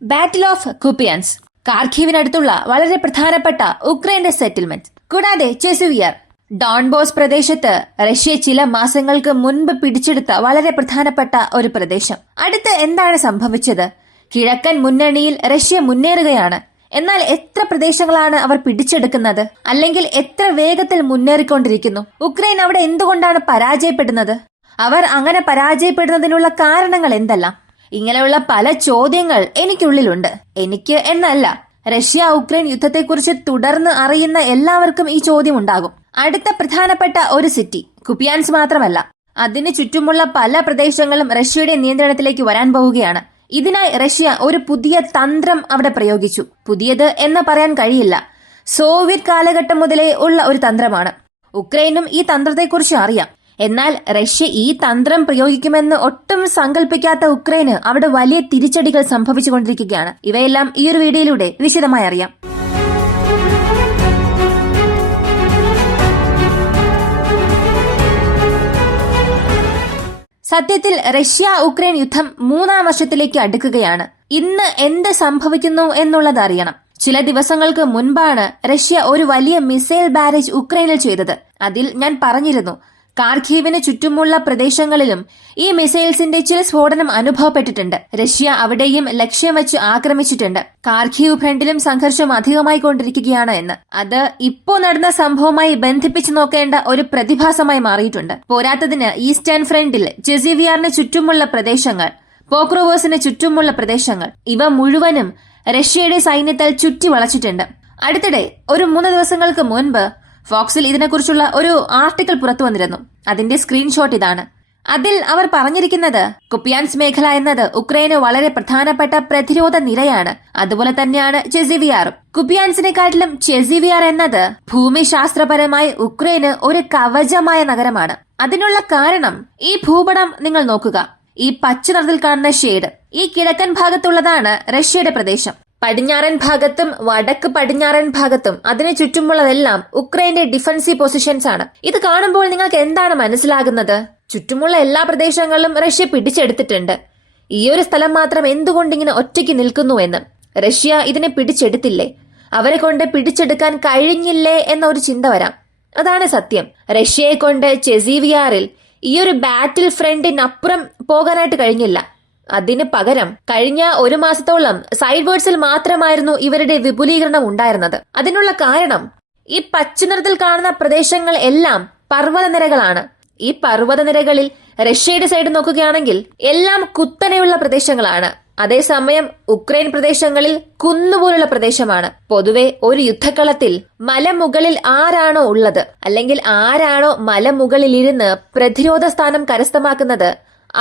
Battle of കുപ്പിയാൻസ്, കാർഖീവിനടുത്തുള്ള വളരെ പ്രധാനപ്പെട്ട ഉക്രൈന്റെ settlement. കൂടാതെ ചെസുവിയർ, ഡോൺബോസ് പ്രദേശത്ത് റഷ്യ ചില മാസങ്ങൾക്ക് മുൻപ് പിടിച്ചെടുത്ത വളരെ പ്രധാനപ്പെട്ട ഒരു പ്രദേശം. അടുത്ത് എന്താണ് സംഭവിച്ചത്? കിഴക്കൻ മുന്നണിയിൽ റഷ്യ മുന്നേറുകയാണ്. എന്നാൽ എത്ര പ്രദേശങ്ങളാണ് അവർ പിടിച്ചെടുക്കുന്നത്? അല്ലെങ്കിൽ എത്ര വേഗത്തിൽ മുന്നേറിക്കൊണ്ടിരിക്കുന്നു? ഉക്രൈൻ അവിടെ എന്തുകൊണ്ടാണ് പരാജയപ്പെടുന്നത്? അവർ അങ്ങനെ പരാജയപ്പെടുന്നതിനുള്ള കാരണങ്ങൾ എന്തെല്ലാം? ഇങ്ങനെയുള്ള പല ചോദ്യങ്ങൾ എനിക്കുള്ളിലുണ്ട്. എനിക്ക് എന്നല്ല, റഷ്യ ഉക്രൈൻ യുദ്ധത്തെക്കുറിച്ച് തുടർന്ന് അറിയുന്ന എല്ലാവർക്കും ഈ ചോദ്യം ഉണ്ടാകും. അടുത്ത പ്രധാനപ്പെട്ട ഒരു സിറ്റി കുപ്പിയാൻസ് മാത്രമല്ല, അതിന് ചുറ്റുമുള്ള പല പ്രദേശങ്ങളും റഷ്യയുടെ നിയന്ത്രണത്തിലേക്ക് വരാൻ പോവുകയാണ്. ഇതിനായി റഷ്യ ഒരു പുതിയ തന്ത്രം അവിടെ പ്രയോഗിച്ചു. പുതിയത് എന്ന് പറയാൻ കഴിയില്ല, സോവിയറ്റ് കാലഘട്ടം മുതലേ ഉള്ള ഒരു തന്ത്രമാണ്. ഉക്രൈനും ഈ തന്ത്രത്തെക്കുറിച്ച് അറിയാം. എന്നാൽ റഷ്യ ഈ തന്ത്രം പ്രയോഗിക്കുമെന്ന് ഒട്ടും സങ്കല്പിക്കാത്ത ഉക്രൈന് അവിടെ വലിയ തിരിച്ചടികൾ സംഭവിച്ചുകൊണ്ടിരിക്കുകയാണ്. ഇവയെല്ലാം ഈ ഒരു വീഡിയോയിലൂടെ വിശദമായി അറിയാം. സത്യത്തിൽ റഷ്യ ഉക്രൈൻ യുദ്ധം 3-ാം വർഷത്തിലേക്ക് അടുക്കുകയാണ്. ഇന്ന് എന്ത് സംഭവിക്കുന്നു എന്നുള്ളത് അറിയണം. ചില ദിവസങ്ങൾക്ക് മുൻപാണ് റഷ്യ ഒരു വലിയ മിസൈൽ ബാരേജ് ഉക്രൈനിൽ ചെയ്തത്. അതിൽ ഞാൻ പറഞ്ഞിരുന്നു, കാർഖീവിന് ചുറ്റുമുള്ള പ്രദേശങ്ങളിലും ഈ മിസൈൽസിന്റെ ചില സ്ഫോടനം അനുഭവപ്പെട്ടിട്ടുണ്ട്. റഷ്യ അവിടെയും ലക്ഷ്യം വെച്ച് ആക്രമിച്ചിട്ടുണ്ട്. കാർഖീവ് ഫ്രണ്ടിലും സംഘർഷം അധികമായി കൊണ്ടിരിക്കുകയാണ് എന്ന്. അത് ഇപ്പോ നടന്ന സംഭവവുമായി ബന്ധിപ്പിച്ചു നോക്കേണ്ട ഒരു പ്രതിഭാസമായി മാറിയിട്ടുണ്ട്. പോരാത്തതിന് ഈസ്റ്റേൺ ഫ്രണ്ടിൽ ചെസിവിയാറിന് ചുറ്റുമുള്ള പ്രദേശങ്ങൾ, പോക്രോവേഴ്സിന് ചുറ്റുമുള്ള പ്രദേശങ്ങൾ, ഇവ മുഴുവനും റഷ്യയുടെ സൈന്യത്താൽ ചുറ്റി വളച്ചിട്ടുണ്ട്. അടുത്തിടെ ഒരു 3 ദിവസങ്ങൾക്ക് മുൻപ് ഫോക്സിൽ ഇതിനെക്കുറിച്ചുള്ള ഒരു ആർട്ടിക്കിൾ പുറത്തു വന്നിരുന്നു. അതിന്റെ സ്ക്രീൻഷോട്ട് ഇതാണ്. അതിൽ അവർ പറഞ്ഞിരിക്കുന്നത്, കുപ്പിയാൻസ് മേഖല എന്നത് ഉക്രൈന് വളരെ പ്രധാനപ്പെട്ട പ്രതിരോധ നിരയാണ്. അതുപോലെ തന്നെയാണ് ചെസിവിയാറും. കുപ്പിയാൻസിനെക്കാട്ടിലും ചെസിവിയാർ എന്നത് ഭൂമിശാസ്ത്രപരമായി ഉക്രൈന് ഒരു കവചമായ നഗരമാണ്. അതിനുള്ള കാരണം ഈ ഭൂപടം നിങ്ങൾ നോക്കുക. ഈ പച്ച നിറത്തിൽ കാണുന്ന ഷെയ്ഡ്, ഈ കിഴക്കൻ ഭാഗത്തുള്ളതാണ് റഷ്യയുടെ പ്രദേശം. പടിഞ്ഞാറൻ ഭാഗത്തും വടക്ക് പടിഞ്ഞാറൻ ഭാഗത്തും അതിനു ചുറ്റുമുള്ളതെല്ലാം ഉക്രൈന്റെ ഡിഫൻസീവ് പൊസിഷൻസ് ആണ്. ഇത് കാണുമ്പോൾ നിങ്ങൾക്ക് എന്താണ് മനസ്സിലാകുന്നത്? ചുറ്റുമുള്ള എല്ലാ പ്രദേശങ്ങളിലും റഷ്യ പിടിച്ചെടുത്തിട്ടുണ്ട്. ഈ ഒരു സ്ഥലം മാത്രം എന്തുകൊണ്ടിങ്ങനെ ഒറ്റയ്ക്ക് നിൽക്കുന്നു എന്ന്. റഷ്യ ഇതിനെ പിടിച്ചെടുത്തില്ലേ? അവരെ കൊണ്ട് പിടിച്ചെടുക്കാൻ കഴിഞ്ഞില്ലേ എന്ന ഒരു ചിന്ത വരാം. അതാണ് സത്യം. റഷ്യയെ കൊണ്ട് ചെസിവിയാറിൽ ഈ ഒരു ബാറ്റിൽ ഫ്രണ്ടിനപ്പുറം പോകാനായിട്ട് കഴിഞ്ഞില്ല. അതിന് പകരം കഴിഞ്ഞ 1 മാസത്തോളം സൈഡ്വേർഡ്സിൽ മാത്രമായിരുന്നു ഇവരുടെ വിപുലീകരണം ഉണ്ടായിരുന്നത്. അതിനുള്ള കാരണം, ഈ പച്ചനിറത്തിൽ കാണുന്ന പ്രദേശങ്ങൾ എല്ലാം പർവ്വതനിരകളാണ്. ഈ പർവ്വതനിരകളിൽ റഷ്യയുടെ സൈഡ് നോക്കുകയാണെങ്കിൽ എല്ലാം കുത്തനെയുള്ള പ്രദേശങ്ങളാണ്. അതേസമയം ഉക്രൈൻ പ്രദേശങ്ങളിൽ കുന്നുപോലുള്ള പ്രദേശമാണ്. പൊതുവെ ഒരു യുദ്ധക്കളത്തിൽ മലമുകളിൽ ആരാണോ ഉള്ളത്, അല്ലെങ്കിൽ ആരാണോ മലമുകളിലിരുന്ന് പ്രതിരോധ സ്ഥാനം കരസ്ഥമാക്കുന്നത്,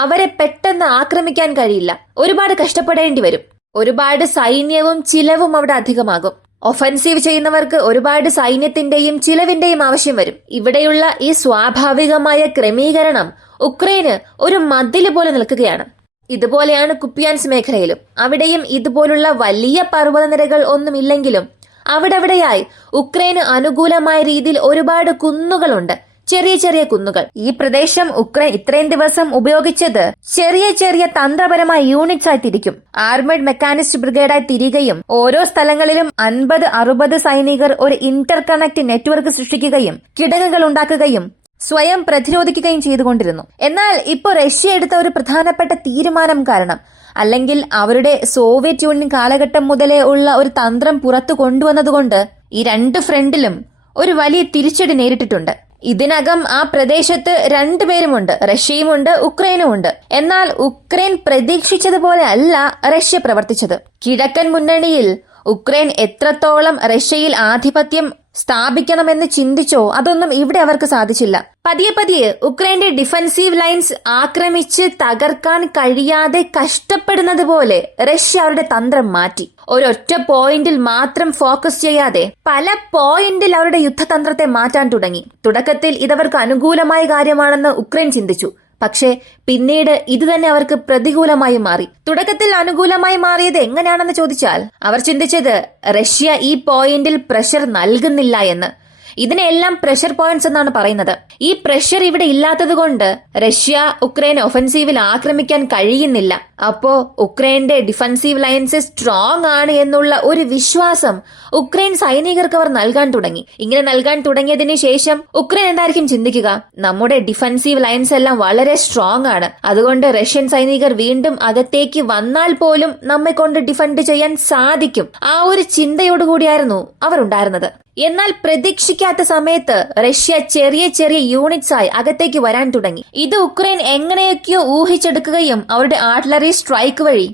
അവരെ പെട്ടെന്ന് ആക്രമിക്കാൻ കഴിയില്ല. ഒരുപാട് കഷ്ടപ്പെടേണ്ടി വരും. ഒരുപാട് സൈന്യവും ചിലവും അവിടെ അധികമാകും. ഒഫൻസീവ് ചെയ്യുന്നവർക്ക് ഒരുപാട് സൈന്യത്തിന്റെയും ചിലവിന്റെയും ആവശ്യം വരും. ഇവിടെയുള്ള ഈ സ്വാഭാവികമായ ക്രമീകരണം ഉക്രൈന് ഒരു മതില് പോലെ നിൽക്കുകയാണ്. ഇതുപോലെയാണ് കുപ്പിയാൻസ് മേഖലയിലും. അവിടെയും ഇതുപോലുള്ള വലിയ പർവ്വതനിരകൾ ഒന്നുമില്ലെങ്കിലും അവിടെവിടെയായി ഉക്രൈന് അനുകൂലമായ രീതിയിൽ ഒരുപാട് കുന്നുകളുണ്ട്, ചെറിയ ചെറിയ കുന്നുകൾ. ഈ പ്രദേശം ഉക്രൈൻ ഇത്രയും ദിവസം ഉപയോഗിച്ചത് ചെറിയ ചെറിയ തന്ത്രപരമായ യൂണിറ്റ്സ് ആയി തിരിക്കും. ആർമഡ് മെക്കാനിസ്റ്റ് ബ്രിഗേഡായി തിരികയും ഓരോ സ്ഥലങ്ങളിലും 50-60 സൈനികർ ഒരു ഇന്റർ കണക്ട് നെറ്റ്വർക്ക് സൃഷ്ടിക്കുകയും കിടങ്ങുകൾ ഉണ്ടാക്കുകയും സ്വയം പ്രതിരോധിക്കുകയും ചെയ്തുകൊണ്ടിരുന്നു. എന്നാൽ ഇപ്പോൾ റഷ്യ എടുത്ത ഒരു പ്രധാനപ്പെട്ട തീരുമാനം കാരണം, അല്ലെങ്കിൽ അവരുടെ സോവിയറ്റ് യൂണിയൻ കാലഘട്ടം മുതലേ ഉള്ള ഒരു തന്ത്രം പുറത്തു കൊണ്ടുവന്നതുകൊണ്ട് ഈ 2 ഫ്രണ്ടിലും ഒരു വലിയ തിരിച്ചടി നേരിട്ടിട്ടുണ്ട്. ഇതിനകം ആ പ്രദേശത്ത് 2 പേരുമുണ്ട്, റഷ്യയുമുണ്ട് ഉക്രൈനുമുണ്ട്. എന്നാൽ ഉക്രൈൻ പ്രതീക്ഷിച്ചതുപോലെ അല്ല റഷ്യ പ്രവർത്തിച്ചത്. കിഴക്കൻ മുന്നണിയിൽ ഉക്രൈൻ എത്രത്തോളം റഷ്യയിൽ ആധിപത്യം സ്ഥാപിക്കണമെന്ന് ചിന്തിച്ചോ അതൊന്നും ഇവിടെ അവർക്ക് സാധിച്ചില്ല. പതിയെ പതിയെ ഉക്രൈന്റെ ഡിഫൻസീവ് ലൈൻസ് ആക്രമിച്ച് തകർക്കാൻ കഴിയാതെ കഷ്ടപ്പെടുന്നത് പോലെ റഷ്യ അവരുടെ തന്ത്രം മാറ്റി. ഒരൊറ്റ പോയിന്റിൽ മാത്രം ഫോക്കസ് ചെയ്യാതെ പല പോയിന്റിൽ അവരുടെ യുദ്ധതന്ത്രത്തെ മാറ്റാൻ തുടങ്ങി. തുടക്കത്തിൽ ഇതവർക്ക് അനുകൂലമായ കാര്യമാണെന്ന് ഉക്രൈൻ ചിന്തിച്ചു. പക്ഷേ പിന്നീട് ഇത് തന്നെ അവർക്ക് പ്രതികൂലമായി മാറി. തുടക്കത്തിൽ അനുകൂലമായി മാറിയത് എങ്ങനെയാണെന്ന് ചോദിച്ചാൽ അവർ ചിന്തിച്ചത് റഷ്യ ഈ പോയിന്റിൽ പ്രഷർ നൽകുന്നില്ല എന്ന്. ഇതിനെല്ലാം പ്രഷർ പോയിന്റ്സ് എന്നാണ് പറയുന്നത്. ഈ പ്രഷർ ഇവിടെ ഇല്ലാത്തത് കൊണ്ട് റഷ്യ ഉക്രൈൻ ഒഫൻസീവിൽ ആക്രമിക്കാൻ കഴിയുന്നില്ല. അപ്പോ ഉക്രൈന്റെ ഡിഫൻസീവ് ലൈൻസ് സ്ട്രോങ് ആണ് എന്നുള്ള ഒരു വിശ്വാസം ഉക്രൈൻ സൈനികർക്ക് അവർ നൽകാൻ തുടങ്ങി. ഇങ്ങനെ നൽകാൻ തുടങ്ങിയതിനു ശേഷം ഉക്രൈൻ എന്തായിരിക്കും ചിന്തിക്കുക? നമ്മുടെ ഡിഫൻസീവ് ലൈൻസ് എല്ലാം വളരെ സ്ട്രോങ് ആണ്, അതുകൊണ്ട് റഷ്യൻ സൈനികർ വീണ്ടും അകത്തേക്ക് വന്നാൽ പോലും നമ്മെ കൊണ്ട് ഡിഫെൻഡ് ചെയ്യാൻ സാധിക്കും. ആ ഒരു ചിന്തയോടുകൂടിയായിരുന്നു അവർ ഉണ്ടായിരുന്നത്. എന്നാൽ പ്രതീക്ഷിക്കാത്ത സമയത്ത് റഷ്യ ചെറിയ ചെറിയ യൂണിറ്റ്സ് ആയി അകത്തേക്ക് വരാൻ തുടങ്ങി. ഇത് ഉക്രൈൻ എങ്ങനെയൊക്കെയോ ഊഹിച്ചെടുക്കുകയും അവരുടെ ആർട്ടിലറി സ്ട്രൈക്ക് വഴി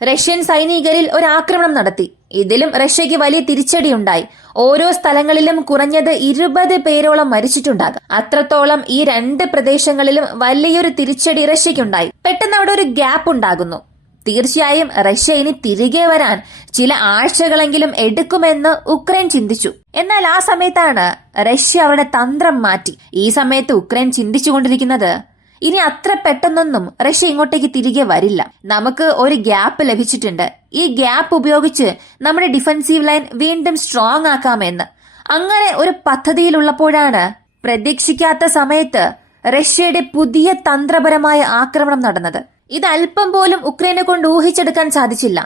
റഷ്യൻ സൈനികരിൽ ഒരു ആക്രമണം നടത്തി. ഇതിലും റഷ്യക്ക് വലിയ തിരിച്ചടിയുണ്ടായി. ഓരോ സ്ഥലങ്ങളിലും കുറഞ്ഞത് 20 പേരോളം മരിച്ചിട്ടുണ്ടാകും. അത്രത്തോളം ഈ 2 പ്രദേശങ്ങളിലും വലിയൊരു തിരിച്ചടി റഷ്യക്കുണ്ടായി. പെട്ടെന്ന് അവിടെ ഒരു ഗ്യാപ്പ് ഉണ്ടാകുന്നു. തീർച്ചയായും റഷ്യ ഇനി തിരികെ വരാൻ ചില ആഴ്ചകളെങ്കിലും എടുക്കുമെന്ന് ഉക്രൈൻ ചിന്തിച്ചു. എന്നാൽ ആ സമയത്താണ് റഷ്യ അവരുടെ തന്ത്രം മാറ്റി. ഈ സമയത്ത് ഉക്രൈൻ ചിന്തിച്ചുകൊണ്ടിരിക്കുന്നത്, ഇനി അത്ര പെട്ടെന്നൊന്നും റഷ്യ ഇങ്ങോട്ടേക്ക് തിരികെ വരില്ല. നമുക്ക് ഒരു ഗ്യാപ്പ് ലഭിച്ചിട്ടുണ്ട്. ഈ ഗ്യാപ്പ് ഉപയോഗിച്ച് നമ്മുടെ ഡിഫൻസീവ് ലൈൻ വീണ്ടും സ്ട്രോങ് ആക്കാമെന്ന്. അങ്ങനെ ഒരു പദ്ധതിയിലുള്ളപ്പോഴാണ് പ്രതീക്ഷിക്കാത്ത സമയത്ത് റഷ്യയുടെ പുതിയ തന്ത്രപരമായ ആക്രമണം നടന്നത്. ഇത് അല്പം പോലും ഉക്രൈനെ കൊണ്ട് ഊഹിച്ചെടുക്കാൻ സാധിച്ചില്ല.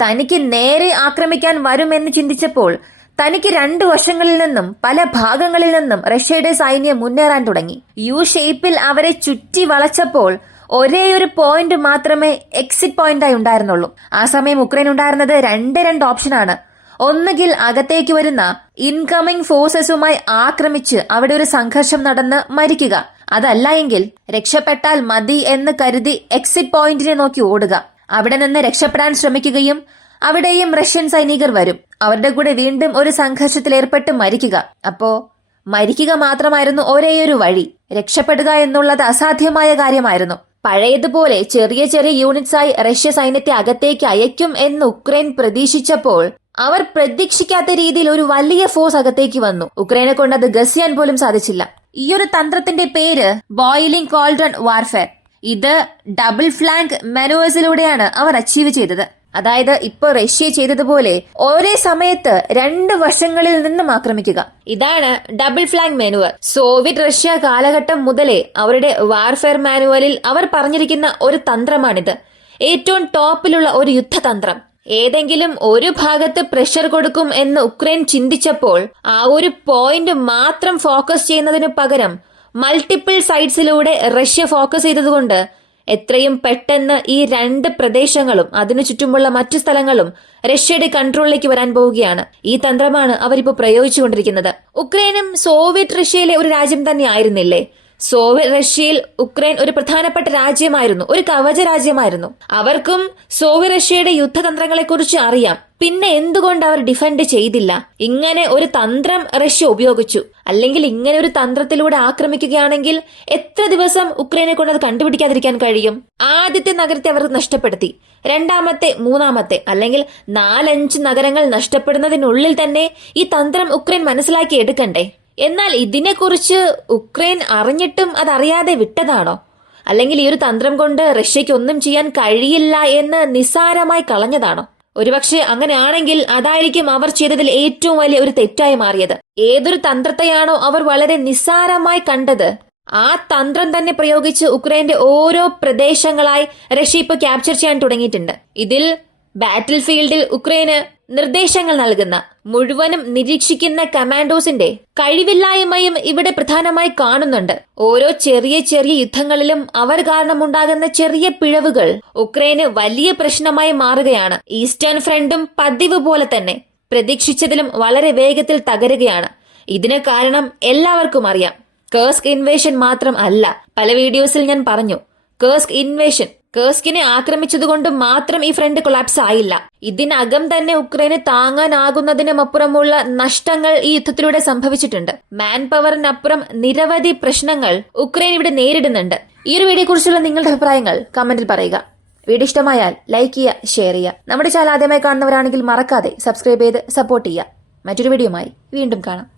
തനിക്ക് നേരെ ആക്രമിക്കാൻ വരുമെന്ന് ചിന്തിച്ചപ്പോൾ തനിക്ക് 2 വശങ്ങളിൽ നിന്നും പല ഭാഗങ്ങളിൽ നിന്നും റഷ്യയുടെ സൈന്യം മുന്നേറാൻ തുടങ്ങി. യു ഷേപ്പിൽ അവരെ ചുറ്റി വളച്ചപ്പോൾ ഒരേയൊരു പോയിന്റ് മാത്രമേ എക്സിറ്റ് പോയിന്റായി ഉണ്ടായിരുന്നുള്ളൂ. ആ സമയം ഉക്രൈൻ ഉണ്ടായിരുന്നത് 2 ഓപ്ഷനാണ്. ഒന്നുകിൽ അകത്തേക്ക് വരുന്ന ഇൻകമിംഗ് ഫോഴ്സസുമായി ആക്രമിച്ച് അവിടെ ഒരു സംഘർഷം നടന്ന് മരിക്കുക, അതല്ല എങ്കിൽ രക്ഷപ്പെട്ടാൽ മതി എന്ന് കരുതി എക്സിറ്റ് പോയിന്റിനെ നോക്കി ഓടുക. അവിടെ നിന്ന് രക്ഷപ്പെടാൻ ശ്രമിക്കുകയും അവിടെയും റഷ്യൻ സൈനികർ വരും. അവരുടെ കൂടെ വീണ്ടും ഒരു സംഘർഷത്തിൽ ഏർപ്പെട്ട് മരിക്കുക. അപ്പോ മരിക്കുക മാത്രമായിരുന്നു ഒരേയൊരു വഴി. രക്ഷപ്പെടുക എന്നുള്ളത് അസാധ്യമായ കാര്യമായിരുന്നു. പഴയതുപോലെ ചെറിയ ചെറിയ യൂണിറ്റ്സായി റഷ്യ സൈന്യത്തെ അകത്തേക്ക് അയക്കും എന്ന് ഉക്രൈൻ പ്രതീക്ഷിച്ചപ്പോൾ അവർ പ്രതീക്ഷിക്കാത്ത രീതിയിൽ ഒരു വലിയ ഫോഴ്സ് അകത്തേക്ക് വന്നു. ഉക്രൈനെ കൊണ്ട് അത് ഗസ് ചെയ്യാൻ പോലും സാധിച്ചില്ല. ഈ ഒരു തന്ത്രത്തിന്റെ പേര് ബോയിലിംഗ് കോൾഡ്രൺ വാർഫെയർ. ഇത് ഡബിൾ ഫ്ലാങ്ക് മാനുവേഴ്സിലൂടെയാണ് അവർ അച്ചീവ് ചെയ്തത്. അതായത് ഇപ്പോൾ റഷ്യ ചെയ്തതുപോലെ ഒരേ സമയത്ത് 2 വശങ്ങളിൽ നിന്നും ആക്രമിക്കുക. ഇതാണ് double flank manoeuvre. Soviet Russia കാലഘട്ടം മുതലേ അവരുടെ വാർഫെയർ മാനുവലിൽ അവർ പറഞ്ഞിരിക്കുന്ന ഒരു തന്ത്രമാണിത്. ഏറ്റവും ടോപ്പിലുള്ള ഒരു യുദ്ധതന്ത്രം. ഏതെങ്കിലും ഒരു ഭാഗത്ത് പ്രഷർ കൊടുക്കും എന്ന് ഉക്രൈൻ ചിന്തിച്ചപ്പോൾ ആ ഒരു പോയിന്റ് മാത്രം ഫോക്കസ് ചെയ്യുന്നതിനു പകരം മൾട്ടിപ്പിൾ സൈഡ്സിലൂടെ റഷ്യ ഫോക്കസ് ചെയ്തതുകൊണ്ട് എത്രയും പെട്ടെന്ന് ഈ 2 പ്രദേശങ്ങളും അതിനു ചുറ്റുമുള്ള മറ്റു സ്ഥലങ്ങളും റഷ്യയുടെ കൺട്രോളിലേക്ക് വരാൻ പോവുകയാണ്. ഈ തന്ത്രമാണ് അവരിപ്പോൾ പ്രയോഗിച്ചുകൊണ്ടിരിക്കുന്നത്. ഉക്രൈനും സോവിയറ്റ് റഷ്യയിലെ ഒരു രാജ്യം തന്നെ ആയിരുന്നില്ലേ? സോവിയറ്റ് റഷ്യയിൽ ഉക്രൈൻ ഒരു പ്രധാനപ്പെട്ട രാജ്യമായിരുന്നു, ഒരു കവച രാജ്യമായിരുന്നു. അവർക്കും സോവിയറ്റ് റഷ്യയുടെ യുദ്ധതന്ത്രങ്ങളെ കുറിച്ച് അറിയാം. പിന്നെ എന്തുകൊണ്ട് അവർ ഡിഫെൻഡ് ചെയ്തില്ല? ഇങ്ങനെ ഒരു തന്ത്രം റഷ്യ ഉപയോഗിച്ചു. അല്ലെങ്കിൽ ഇങ്ങനെ ഒരു തന്ത്രത്തിലൂടെ ആക്രമിക്കുകയാണെങ്കിൽ എത്ര ദിവസം ഉക്രൈനെ കൊണ്ട് അത് കണ്ടുപിടിക്കാതിരിക്കാൻ കഴിയും? ആദ്യത്തെ നഗരത്തെ അവർ നഷ്ടപ്പെടുത്തി. 2ാമത്തെ 3ാമത്തെ അല്ലെങ്കിൽ 4-5 നഗരങ്ങൾ നഷ്ടപ്പെടുന്നതിനുള്ളിൽ തന്നെ ഈ തന്ത്രം ഉക്രൈൻ മനസ്സിലാക്കി എടുക്കണ്ടേ? എന്നാൽ ഇതിനെക്കുറിച്ച് ഉക്രൈൻ അറിഞ്ഞിട്ടും അതറിയാതെ വിട്ടതാണോ? അല്ലെങ്കിൽ ഈ ഒരു തന്ത്രം കൊണ്ട് റഷ്യയ്ക്ക് ഒന്നും ചെയ്യാൻ കഴിയില്ല എന്ന് നിസ്സാരമായി കളഞ്ഞതാണോ? ഒരുപക്ഷെ അങ്ങനെയാണെങ്കിൽ അതായിരിക്കും അവർ ചെയ്തതിൽ ഏറ്റവും വലിയ ഒരു തെറ്റായി മാറിയത്. ഏതൊരു തന്ത്രത്തെയാണോ അവർ വളരെ നിസ്സാരമായി കണ്ടത്, ആ തന്ത്രം തന്നെ പ്രയോഗിച്ച് ഉക്രൈന്റെ ഓരോ പ്രദേശങ്ങളായി റഷ്യ ഇപ്പോൾ ക്യാപ്ചർ ചെയ്യാൻ തുടങ്ങിയിട്ടുണ്ട്. ഇതിൽ ബാറ്റിൽ ഫീൽഡിൽ ഉക്രൈന് നിർദ്ദേശങ്ങൾ നൽകുന്ന, മുഴുവനും നിരീക്ഷിക്കുന്ന കമാൻഡോസിന്റെ കഴിവില്ലായ്മയും ഇവിടെ പ്രധാനമായി കാണുന്നുണ്ട്. ഓരോ ചെറിയ ചെറിയ യുദ്ധങ്ങളിലും അവർ കാരണമുണ്ടാകുന്ന ചെറിയ പിഴവുകൾ ഉക്രൈന് വലിയ പ്രശ്നമായി മാറുകയാണ്. ഈസ്റ്റേൺ ഫ്രണ്ടും പതിവ് പോലെ തന്നെ പ്രതീക്ഷിച്ചതിലും വളരെ വേഗത്തിൽ തകരുകയാണ്. ഇതിന് കാരണം എല്ലാവർക്കും അറിയാം. കേഴ്സ്ക് ഇൻവേഷൻ മാത്രം അല്ല. പല വീഡിയോസിൽ ഞാൻ പറഞ്ഞു, കേഴ്സ്ക് ഇൻവേഷൻ, കേഴ്സ്കിനെ ആക്രമിച്ചതുകൊണ്ട് മാത്രം ഈ ഫ്രണ്ട് കൊളാപ്സ് ആയില്ല. ഇതിനകം തന്നെ ഉക്രൈന് താങ്ങാനാകുന്നതിനുമപ്പുറമുള്ള നഷ്ടങ്ങൾ ഈ യുദ്ധത്തിലൂടെ സംഭവിച്ചിട്ടുണ്ട്. മാൻ പവറിനപ്പുറം നിരവധി പ്രശ്നങ്ങൾ ഉക്രൈൻ ഇവിടെ നേരിടുന്നുണ്ട്. ഈ ഒരു വീഡിയോ കുറിച്ചുള്ള നിങ്ങളുടെ അഭിപ്രായങ്ങൾ കമന്റിൽ പറയുക. വീഡിയോ ഇഷ്ടമായാൽ ലൈക്ക് ചെയ്യുക, ഷെയർ ചെയ്യുക. നമ്മുടെ ചാനൽ ആദ്യമായി കാണുന്നവരാണെങ്കിൽ മറക്കാതെ സബ്സ്ക്രൈബ് ചെയ്ത് സപ്പോർട്ട് ചെയ്യുക. മറ്റൊരു വീഡിയോയുമായി വീണ്ടും കാണാം.